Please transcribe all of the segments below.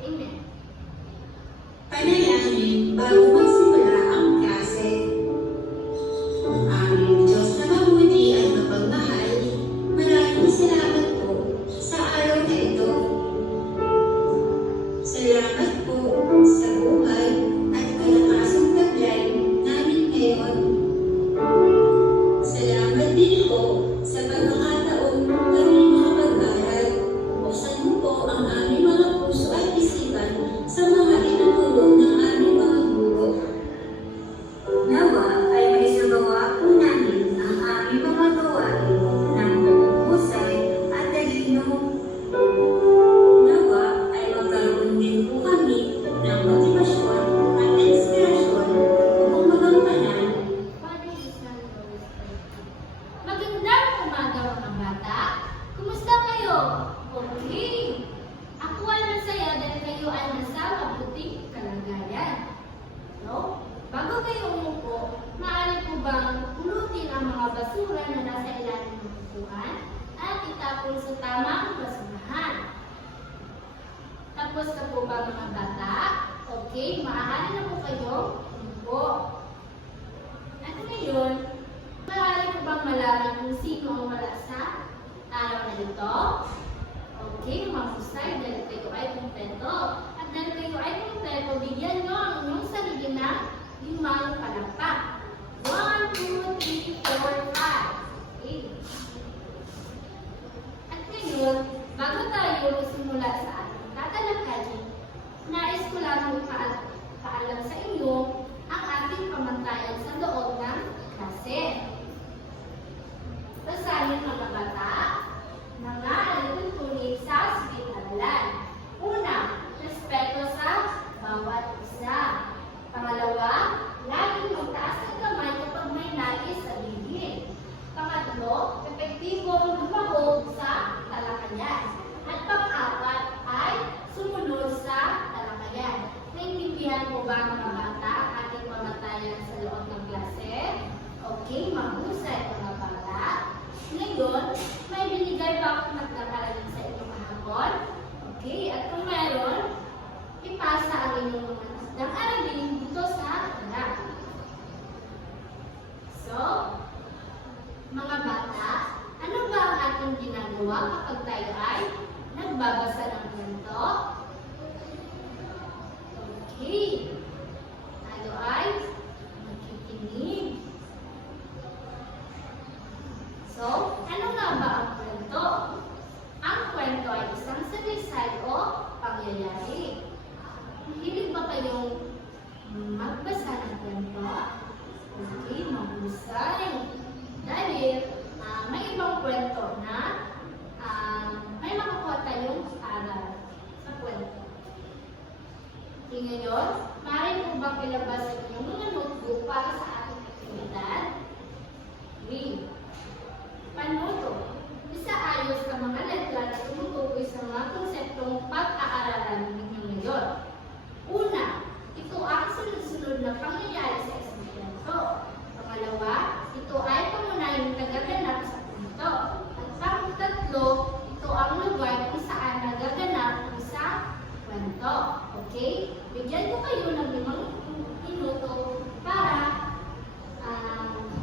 Amen. Panalangin bago magsimula ang klase. Aming Diyos na mabuti at mapagmahal, maraming salamat po sa araw na ito. Salamat po sa buhay at kalakasang taglay namin ngayon. Salamat din po sa pagkakataong kami makapag-aral. Buksan mo po ang aming mga puso at isipan sa mga tinuturo ng aming mga guro. Nawa ay maisagawa po namin ang aming mga gawain ng husay at talino. Nawa ay magkaroon din po kami ng motibasyon at inspirasyon upang magampanan. Father, is not always perfect. Magandang umaga mga bata. Kumusta kayo? Okay. Ako ay masaya dahil kayo ay nasa mabuting kalagayan. No? Bago kayo umupo, maaari po bang pulutin ang mga basura na nasa ilalim ng upuan at itapon sa tamang basurahan? Tapos na po ba mga bata? Okay, maaari na po kayo umupo. At ngayon, maaari ko bang malaman kung sino ang wala sa araw na ito? Okay, mahusay dahil kayo ay kumpleto. At dahil kayo ay kumpleto, bigyan nyo ang inyong sarili ng 5 palakpak. 1, 2, 3, 4, 5. Okay. At ngayon, bago tayo simula sa ating tatalakayin, nais ko lang paalam sa inyo ang ating pamantayan sa loob ng klase. Basahin mga bata, mga alituntunin sa silid-aralan. Una, respeto sa bawat isa. Pangalawa, laging magtaas ang kamay kapag may nais sabihin. Pangatlo, epektibong lumahog sa talakayan. At pang-apat ay sumunod sa talakayan. Naintindihan mo ba mga bata ang ating pamantayan sa loob ng klase? Okay, mahusay mga bata. Ngayon, may binigay ba akong nagkakarating sa inyong kahapon? Okay, at kung meron, ipasa ang inyong mga isdang aralin dito sa ulat. So, mga bata, ano ba ang ating ginagawa kapag tayo ay nagbabasa ng kwento? Okay, tayo ay nakikinig. So, ano nga ba ang kwento? Ang kwento ay isang salaysay o pangyayari. Mahilig ba kayong magbasa ng kwento? Okay, mahusay. Dahil may ibang kwento na may makukuha tayong aral sa kwento. Okay, ngayon, maaari po bang ilabas yung mga notebook para sa ating aktibidad? Read. Panuto. Isaayos ang mga letra na tumutukoy sa mga konseptong pag-aaralan ninyo ngayon. Una, ito ang sunod-sunod na pangyayari sa isang kwento. Pangalawa, ito ay pangunahing nagaganap sa kwento. At pang-tatlo, ito ang lugar kung saan nagaganap ang isang kwento. Okay? Bigyan ko kayo ng 5 minuto para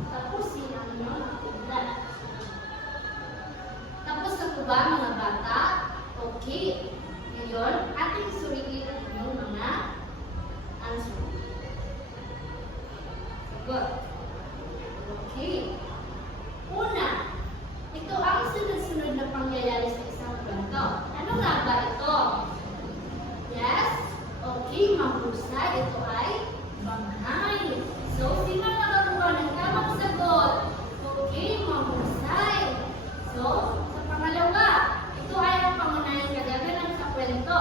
tapusin ang inyong aktibidad. Tapos na po ba mga bata? Okay. Ngayon, ating suriin ang inyong mga answer. Sagot. Okay. Una, ito ang sunod-sunod na pangyayari sa isang kwento. Ano nga ba ito? Yes? Okay, mahusay. Ito ay banghay. So, sino nakakuha ng tamang sagot? Okay, mahusay. So, sa pangalawa, ito ay ang pangunahing kagaganap sa kwento.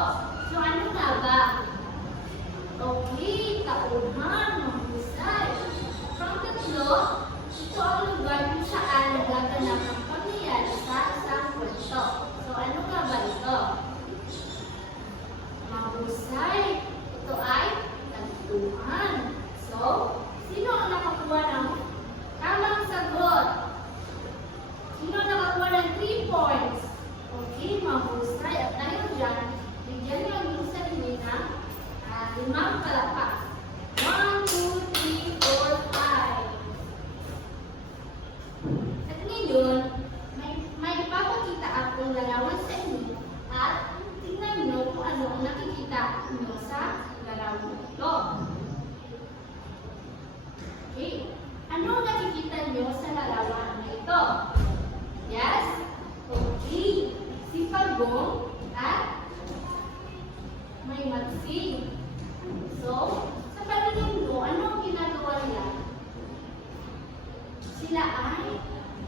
Sila ay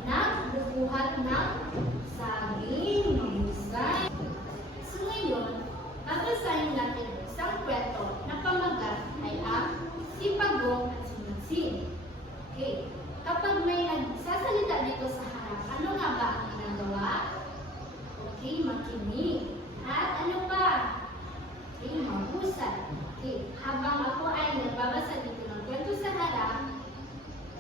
nagbubuhat ng saging mahusay. So ngayon, babasahin natin ang isang kwento na pamagat ay ang si Pagong at si Magsing. Okay, kapag may nagsasalita dito sa harap, ano nga ba ang ginagawa? Okay, makinig. At ano pa? Okay, mahusay. Okay, habang ako ay nagbabasa dito ng kwento sa harap,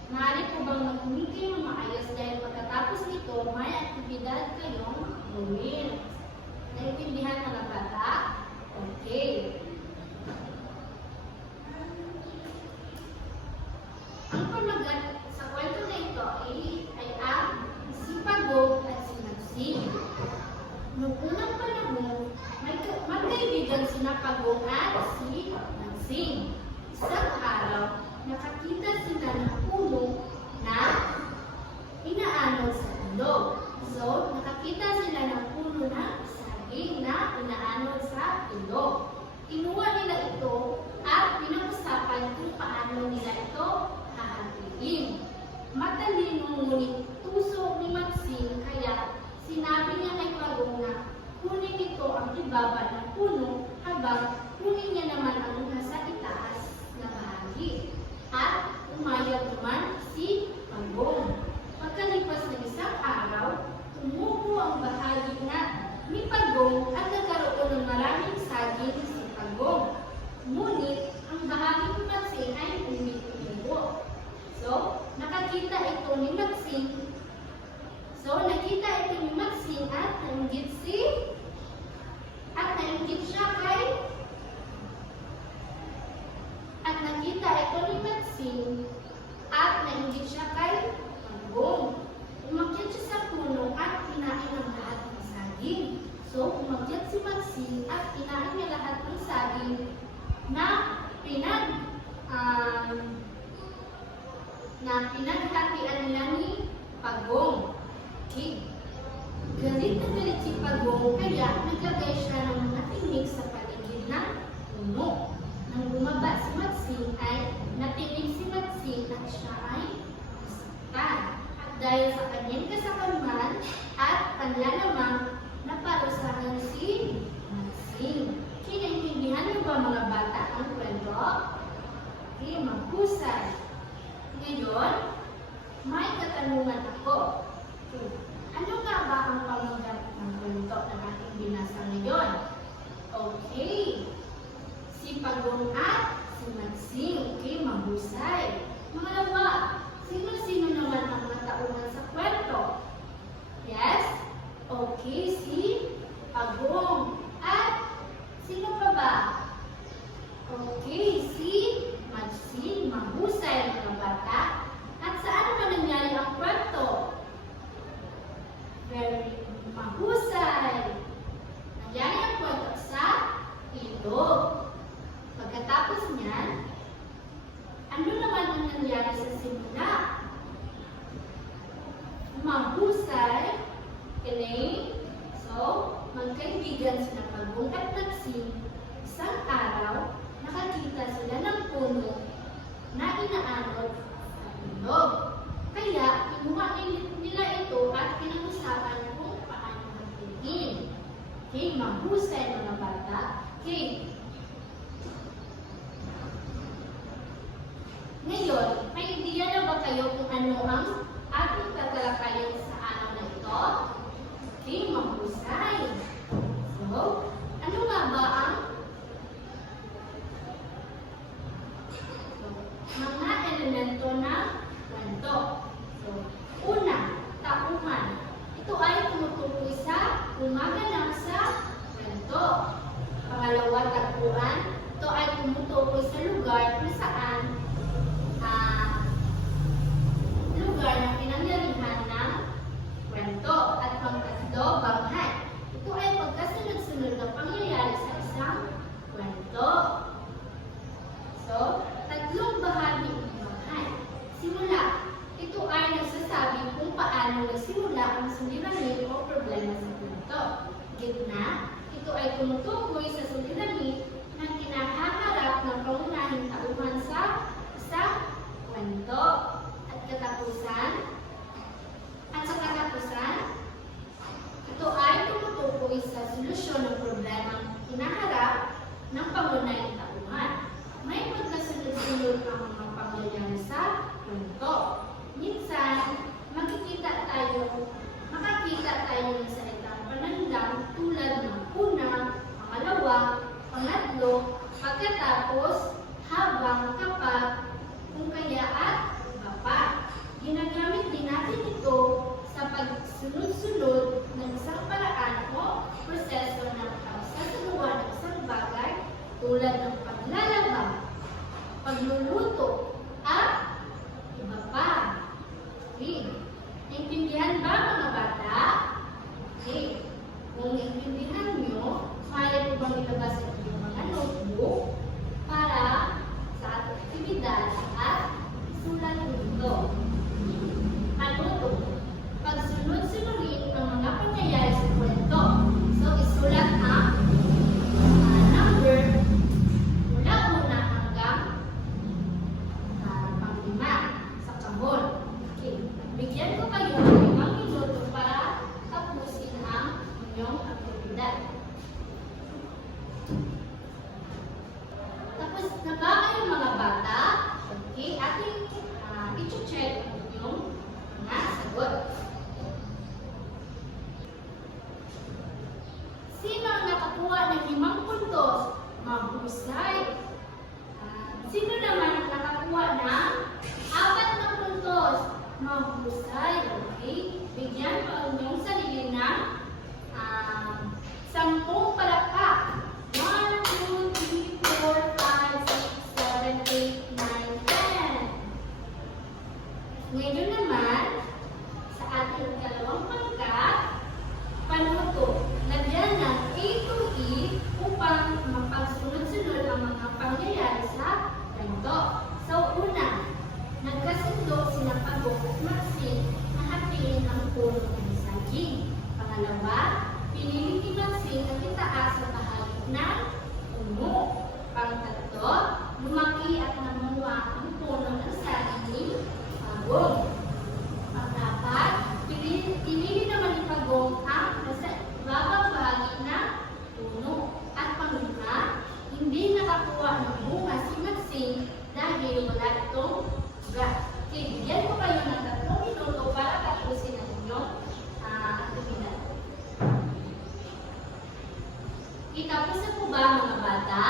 maaari po bang makinig kayo ng maayos dahil pagkatapos nito, may aktibidad kayong gawin. Naintindihan mga bata? Okay. Ang pamagat sa kwento na ito ay ang si Pagong at si Magsing. Noong unang panahon, magkaibigan sina Pagong at si Magsing. Isang araw, nakakita sila ng puno na inaanod sa ilog. So, nakakita sila ng puno na saging na inaanod sa ilog. Kinuha nila ito at pinag-usapan kung paano nila ito hahatiin. Matalino ngunit tuso ni Magsing kaya sinabi niya kay Pagong na kunin ito ang ibaba ng puno habang kunin niya naman ang nasa itaas na bahagi. At umayag naman si Pagong. Pagkalipas ng isang araw, tumubo ang bahagi na ni Pagong at nagkaroon ng maraming saging si Pagong. Ngunit ang bahagi ni Magsing ay hindi tumubo. So, nakita ito ni Magsing at nainggit siya kay Pagong. Umakyat siya sa puno at kinain ang lahat ng saging. So, umakyat si Magsing at kinain niya lahat ng saging na pinaghatian nila ni Pagong. Okay. Galit na galit si Pagong kaya naglagay siya ng mga tinik sa paligid ng puno. Nang bumaba si Magsing ay natinig si Magsing at siya ay nasaktan. At dahil sa kanyang kasakaman at panlalamang naparusahan si Magsing. Kinaintindihan niyo ba mga bata ang kwento? Okay, mahusay. Ngayon, may katanungan ako. Okay. Ano nga ba ang pamagat ng kwento ng ating binasa ngayon? Okay. Si Pagong at si Magsing. Okay, mahusay. Pangalawa, sino-sino naman ang natauhan sa kwento? Yes? Okay, si Pagong. At sino pa ba? Okay, si Magsing. Mahusay mga bata. At saan naman nangyari ang kwento? Very mahusay. Nangyari ang kwento sa ilog. Pagkatapos niyan, ano naman ang nangyari sa simula? Mahusay. Elaine. So, magkaibigan sila Pagong at Magsing. Isang araw, nakakita sila ng puno na inaanod sa ilog. Kaya, kinuha nila ito at pinag-usapan kung paano hatiin. Okay, mahusay mga bata. Okay. Ngayon, may idea na ba kayo kung ano ang ating tatalakayin sa araw na ito? Okay, mahusay. So, ano nga ba ang mga elemento ng kwento? So, una, tauhan. Ito ay tumutukoy sa gumaganap sa kwento. Pangalawa, tagpuan. Ito ay tumutukoy sa lugar kung saan lugar na pinangyarihan ng kwento. At pangkatlo, banghay. Ito ay pagkasunod-sunod na pangyayari sa isang kwento. So, tatlong bahagi ng banghay. Simula. Ito ay nagsasabi kung paano nagsimula ang suliranin o problema sa kwento. Gitna. Ito ay tumutukoy sa suliranin na kinahaharap ng pangunahing tauhan sa isang kwento. At katapusan, tulad ng paglalaba, pagluluto, at iba pa. Okay. Naintindihan ba mga bata? Okay. Kung naintindihan nyo, maaari po bang ilabas ang inyong mga notebook para sa ating aktibidad at isulat mo ito. Ano ito? Pagsunod-sunodin ang mga pangyayari sa kwento. So, isulat ang number mula una hanggang pang-5 sa kahon. Okay. Bigyan ko kayo ng 5 minuto para tapusin ang inyong aktibidad. Tapos na ba kayo mga bata? Okay, ating i-check ang inyong mga sagot. Sino ang nakakuha ng 5 puntos? Mahusay. Sino naman ang nakakuha ng 4 na puntos? Mahusay. Okay? Bigyan mo ang inyong sarili ng 10 palakpak. 1, 2, 3, 4, 5, 6, 7, 8, 9, 10. Ngayon naman, sa ating ikalawang pangkat, panuto. Lagyan ng A to E upang mapagsunod-sunod ang mga pangyayari sa kwento. So, una, nagkasundo sina Pagong at Maxine na hatiin ang puno ng saging. Pangalawa, pinili ni Maxine ang itaas sa bahagi ng puno. Pangtatlo, lumaki at namuha ang puno ng saging ni Pagong. Pang-apat, pinili naman ni Pagong ang nasa ibabang bahagi ng puno. At pang-lima, hindi nakakuha ng bunga si Maxine dahil wala itong ugat. Okay, bigyan ko kayo ng 3 minuto para tapusin ang inyong aktibidad. Itapos na po ba mga bata?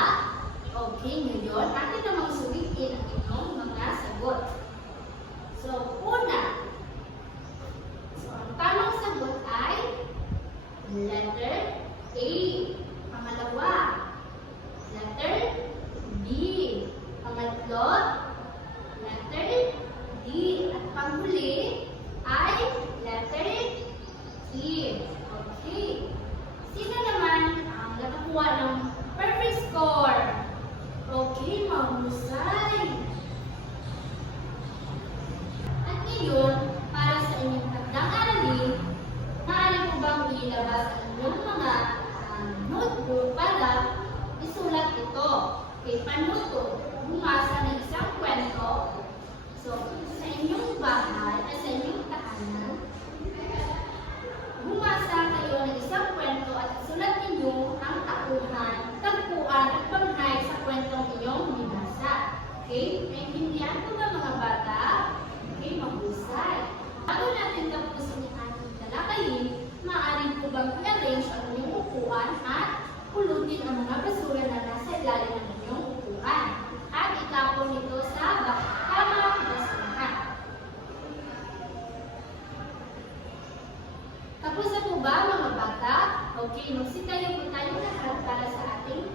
Okay, ngayon, atin namang sulitin ang inyong mga sagot. So, una. So, ang tamang sagot ay letter A. Pangalawa, letter B. Pangatlo, letter D. At panghuli ay letter E. Okay. Sino naman ang nakakuha ng perfect score? Okay, mahusay. At ngayon, para sa inyong takdang aralin, maaari mo bang ilabas ang inyong mga notebook para isulat ito? Okay, panuto. Bumasa ng isang kwento. So, sa inyong bahay, sa inyong tahanan, bumasa kayo ng isang kwento at isulat ninyo ang tauhan, tagpuan at panghay sa kwentong inyong binasa. Okay? Naintindihan ko ba mga bata? Okay, mahusay. Bago natin tapusin ang ating talakayin, maaari po bang i-arrange ang inyong upuan at pulutin ang mga basura na nasa ilalim ng inyong upuan at itapon ito sa tamang basurahan. Tapos na po ba mga bata? Okay, magsitayo po tayo lahat para sa ating